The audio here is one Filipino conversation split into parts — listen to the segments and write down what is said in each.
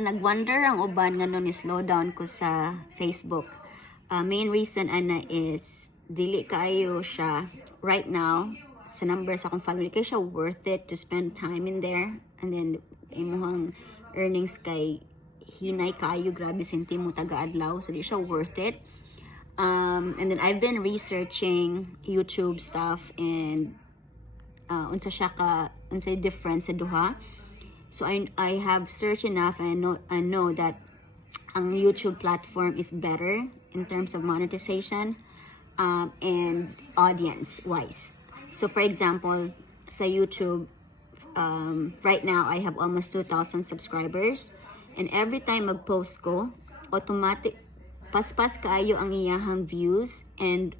nagwonder ang uban nga nun ni slow down ko sa Facebook. Main reason ana is dili kaayo siya right now sa numbers akong follower, kay siya worth it to spend time in there, and then imuhang earnings kay hinay kaayo, grabe sentimo taga-adlaw, so di siya worth it. And then I've been researching YouTube stuff and unsa siya ka, unsa difference sa duha. So I have searched enough and I know that ang YouTube platform is better in terms of monetization and audience wise. So for example, sa YouTube, right now I have almost 2,000 subscribers, and every time mag-post ko, automatic paspas kaayo ang iyahang views, and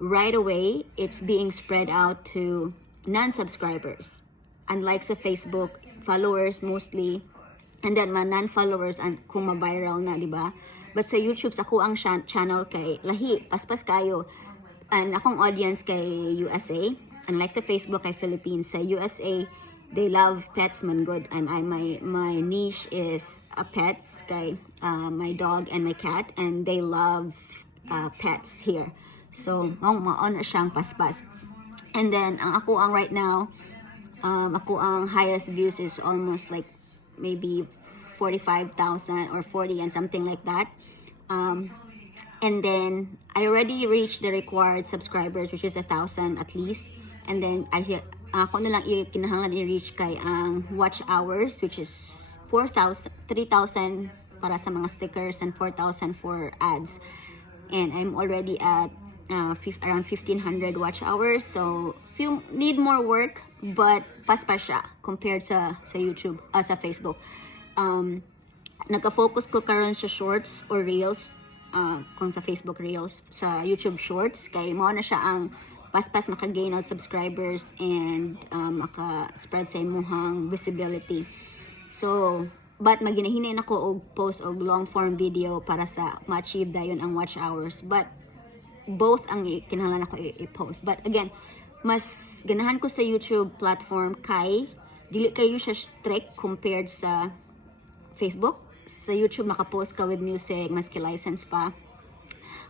right away it's being spread out to non-subscribers. Unlike sa Facebook, followers mostly, and then mga non-followers kung ma-viral na, di ba? But sa YouTube, sa ako ang channel kay lahi, paspas kayo. And akong audience kay USA, unlike sa Facebook kay Philippines. Sa USA, they love pets man good, and my niche is pets kay my dog and my cat, and they love pets here. So maon na siyang paspas. And then ang ako ang right now, ako ang highest views is almost like maybe 45,000 or 40 and something like that. And then I already reached the required subscribers, which is 1,000 at least. And then ako na lang kinahanglan i-reach kay ang watch hours, which is 3,000 para sa mga stickers and 4,000 for ads. And I'm already at around 1,500 watch hours. So few need more work, but paspas siya compared sa YouTube, sa Facebook. Nagka-focus ko karon sa shorts or reels, kung sa Facebook reels, sa YouTube shorts, kay mao na siya ang paspas maka-gain of subscribers and maka-spread sa imuhang visibility. So but maginahinay nako og post og long form video para sa ma-achieve dayon ang watch hours, but both ang kinahanglan ako i-post. But again, mas ganahan ko sa YouTube platform kay dili kayo siya strict compared sa Facebook. Sa YouTube maka-post ka with music, maski license pa,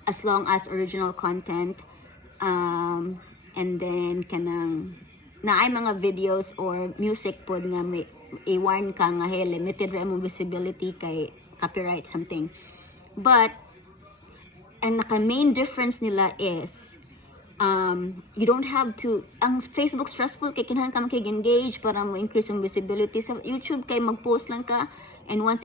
as long as original content, and then kanang naay mga videos or music pod nga may i-warn ka nga hey, limited ra mo visibility kay copyright something. But ang naka-main difference nila is you don't have to, ang Facebook stressful kay kinahanglan ka mag-engage para mo increase yung visibility. Sa YouTube kay mag-post lang ka, and once